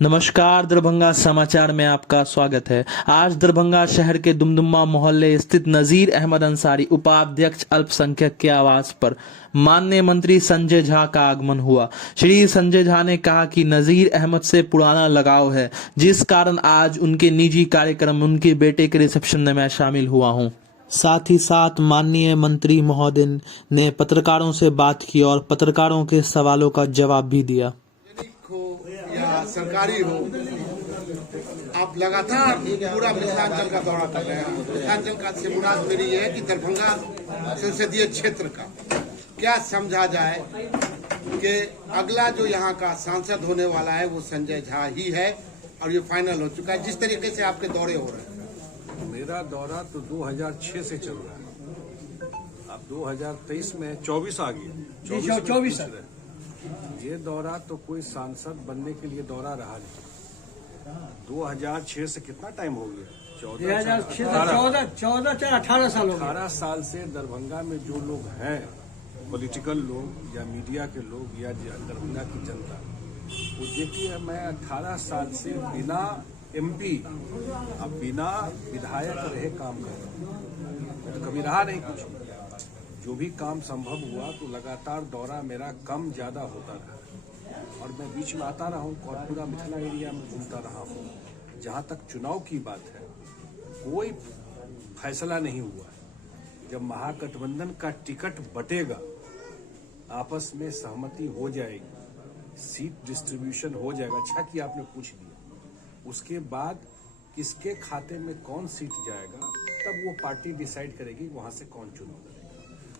नमस्कार, दरभंगा समाचार में आपका स्वागत है। आज दरभंगा शहर के दुमदुमा मोहल्ले स्थित नजीर अहमद अंसारी उपाध्यक्ष अल्पसंख्यक के आवास पर माननीय मंत्री संजय झा का आगमन हुआ। श्री संजय झा ने कहा कि नजीर अहमद से पुराना लगाव है, जिस कारण आज उनके निजी कार्यक्रम में उनके बेटे के रिसेप्शन में मैं शामिल हुआ हूं। साथ ही साथ माननीय मंत्री महोदय ने पत्रकारों से बात की और पत्रकारों के सवालों का जवाब भी दिया। या सरकारी हो, आप लगातार पूरा मिथिलांचल का दौरा कर रहे हैं। मिथिलांचल का से मुराद मेरी है कि दरभंगा संसदीय क्षेत्र का क्या समझा जाए कि अगला जो यहाँ का सांसद होने वाला है वो संजय झा ही है और ये फाइनल हो चुका है। जिस तरीके से आपके दौरे हो रहे हैं। मेरा दौरा तो 2006 से चल रहा है, अब 2023 में 24 आ गया। 24 ये दौरा तो कोई सांसद बनने के लिए दौरा रहा नहीं। 2006 से कितना टाइम हो गया? 18 साल हो गए। 18 साल से दरभंगा में जो लोग हैं, पॉलिटिकल लोग या मीडिया के लोग या दरभंगा की जनता, वो देखिए मैं 18 साल से बिना एमपी, अब बिना विधायक रहे काम कर रहा हूँ। तो कभी रहा नहीं कुछ। जो भी काम संभव हुआ तो लगातार दौरा मेरा कम ज्यादा होता रहा और मैं बीच में आता रहा हूँ और पूरा मिथिला एरिया में घूमता रहा हूँ। जहाँ तक चुनाव की बात है, कोई फैसला नहीं हुआ है। जब महागठबंधन का टिकट बटेगा, आपस में सहमति हो जाएगी, सीट डिस्ट्रीब्यूशन हो जाएगा। अच्छा कि आपने पूछ दिया। उसके बाद किसके खाते में कौन सीट जाएगा, तब वो पार्टी डिसाइड करेगी वहां से कौन चुनाव लड़ेगा।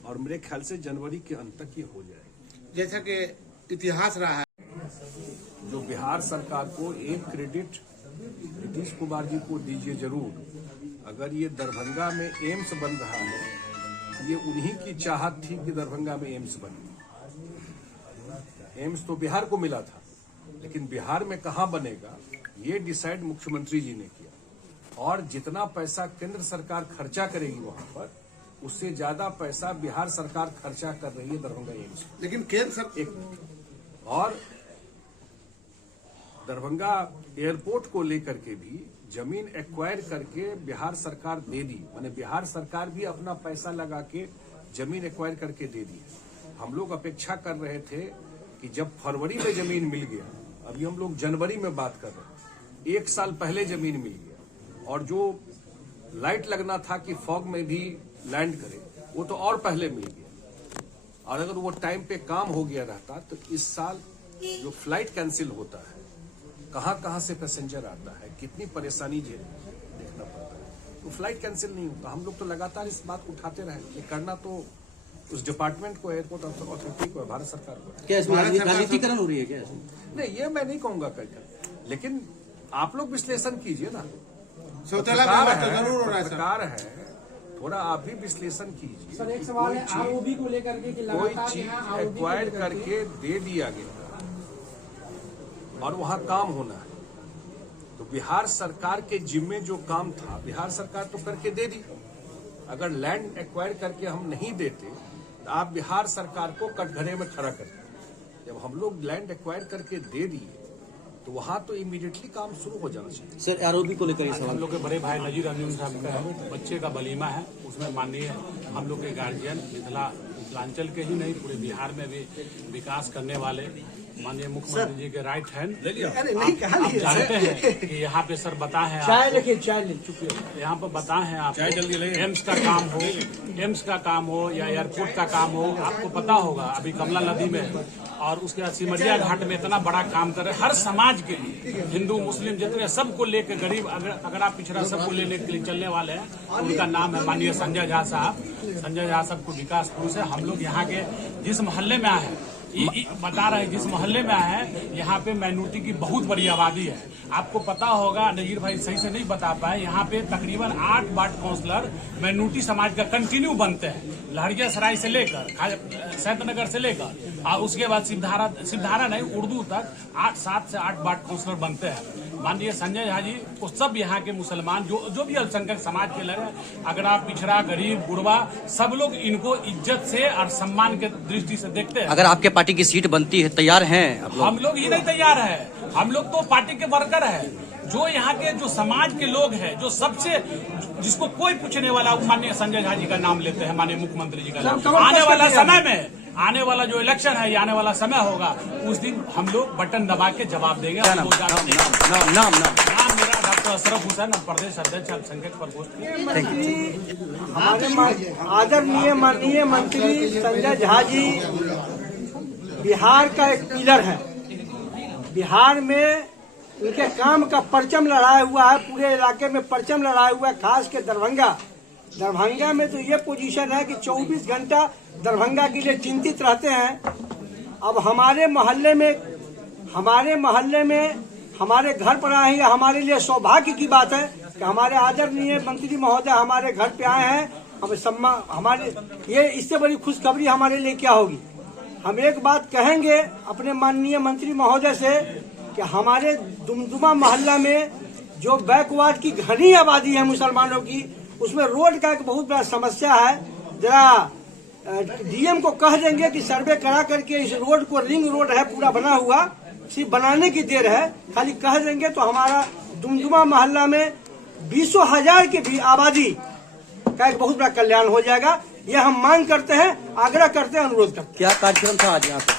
और मेरे ख्याल से जनवरी के अंत तक ये हो जाएगा। जैसा कि इतिहास रहा है, जो बिहार सरकार को एक क्रेडिट नीतीश कुमार जी को दीजिए जरूर। अगर ये दरभंगा में एम्स बन रहा है, ये उन्हीं की चाहत थी कि दरभंगा में एम्स बने। एम्स तो बिहार को मिला था, लेकिन बिहार में कहां बनेगा ये डिसाइड मुख्यमंत्री जी ने किया। और जितना पैसा केंद्र सरकार खर्चा करेगी वहां पर, उससे ज्यादा पैसा बिहार सरकार खर्चा कर रही है दरभंगा एम्स। लेकिन केंद्र और दरभंगा एयरपोर्ट को लेकर के भी जमीन एक्वायर करके बिहार सरकार दे दी। माने बिहार सरकार भी अपना पैसा लगा के जमीन एक्वायर करके दे दी। हम लोग अपेक्षा कर रहे थे कि जब फरवरी में जमीन मिल गया, अभी हम लोग जनवरी में बात कर रहे हैं, 1 साल पहले जमीन मिल गया। और जो लाइट लगना था कि फॉग में भी लैंड करे, वो तो और पहले मिल गया। और अगर वो टाइम पे काम हो गया रहता तो इस साल जो फ्लाइट कैंसिल होता है, कहां से पैसेंजर आता है, कितनी परेशानी देखना पड़ता है, तो फ्लाइट कैंसिल नहीं होता। हम लोग तो लगातार इस बात को उठाते रहे। ये करना तो उस डिपार्टमेंट को, एयरपोर्ट अथॉरिटी को, भारत सरकार को। क्या इसमें राजनीतिकरण हो रही है क्या? नहीं, ये मैं नहीं कहूंगा लेकिन आप लोग विश्लेषण कीजिए ना। सरकार है, थोड़ा आप भी विश्लेषण कीजिए। सर, एक सवाल है आरओबी को लेकर के कि कोई चीज एक्वायर करके दे दिया गया और वहां काम होना है, तो बिहार सरकार के जिम्मे जो काम था बिहार सरकार तो करके दे दी। अगर लैंड एक्वायर करके हम नहीं देते तो आप बिहार सरकार को कटघरे में खड़ा करते। जब हम लोग लैंड एक्वायर करके दे दिए तो वहां तो इमीडिएटली काम शुरू हो जाना चाहिए। सर, आरओबी को लेकर हम लोग के बड़े भाई नजीर अहमद साहब का बच्चे का वलीमा है, उसमें माननीय हम लोग के गार्जियन मिथिलांचल के ही नहीं पूरे बिहार में भी विकास करने वाले माननीय मुख्यमंत्री जी के राइट हैंड आप जानते हैं कि यहाँ पे सर बताए हैं, यहाँ पर बताए हैं आप एम्स का काम हो या एयरपोर्ट का काम हो, आपको पता होगा अभी कमला नदी में और उसके बाद सिमरिया घाट में इतना बड़ा काम कर रहे हैं। हर समाज के लिए, हिंदू मुस्लिम जितने सबको लेकर, गरीब अगर आप पिछड़ा सबको लेने के लिए चलने वाले हैं। उनका नाम है माननीय संजय झा साहब। संजय झा साहब को विकास पुरुष है। हम लोग यहाँ के जिस मोहल्ले में आए हैं, बता रहे हैं जिस मोहल्ले में आए हैं, यहाँ पे माइनॉरिटी की बहुत बड़ी आबादी है। आपको पता होगा, नजीर भाई सही से नहीं बता पाए, यहाँ पे तकरीबन 8 वार्ड काउंसलर माइनॉरिटी समाज का कंटिन्यू बनते हैं। लहरिया सराय से लेकर सैदनगर से लेकर और उसके बाद शिवधारा नहीं, उर्दू तक 7 से 8 वार्ड काउंसलर बनते हैं। माननीय संजय झा जी को सब यहाँ के मुसलमान जो भी अल्पसंख्यक समाज के लगे, अगर आप पिछड़ा, गरीब, गुरबा, सब लोग इनको इज्जत से और सम्मान के दृष्टि से देखते हैं। अगर आपके पार्टी की सीट बनती है, तैयार हैं आप लोग? हम लोग ही नहीं तैयार है, हम लोग तो पार्टी के वर्कर है। जो यहाँ के जो समाज के लोग हैं, जो सबसे जिसको कोई पूछने वाला, माननीय संजय झा जी का नाम लेते हैं, माननीय मुख्यमंत्री जी का नाम। आने वाला समय में, आने वाला जो इलेक्शन है, ये आने वाला समय होगा, उस दिन हम लोग बटन दबा के जवाब देंगे। क्या नाम? नाम मेरा डॉक्टर अशरफ हुसैन, प्रदेश अध्यक्ष अल्पसंख्यक प्रकोष्ठ। हमारे आदरणीय माननीय मंत्री संजय झा जी बिहार का एक पिलर है। बिहार में उनके काम का परचम लहराया हुआ है, पूरे इलाके में परचम लहराया हुआ है, खास के दरभंगा में तो ये पोजीशन है कि 24 घंटा दरभंगा के लिए चिंतित रहते हैं। अब हमारे मोहल्ले में हमारे घर पर आए हैं, हमारे लिए सौभाग्य की बात है कि हमारे आदरणीय मंत्री महोदय हमारे घर पे आए हैं। हमारे ये इससे बड़ी खुशखबरी हमारे लिए क्या होगी। हम एक बात कहेंगे अपने माननीय मंत्री महोदय से कि हमारे दुमदुमा मोहल्ला में जो बैकवर्ड की घनी आबादी है मुसलमानों की, उसमें रोड का एक बहुत बड़ा समस्या है। जरा डीएम को कह देंगे कि सर्वे करा करके इस रोड को, रिंग रोड है पूरा बना हुआ, सिर्फ बनाने की देर है, खाली कह देंगे तो हमारा दुमदुमा मोहल्ला में 20,000 की भी आबादी का एक बहुत बड़ा कल्याण हो जाएगा। यह हम मांग करते हैं, आग्रह करते हैं, अनुरोध करते हैं। क्या कार्यक्रम था आज यहाँ पे?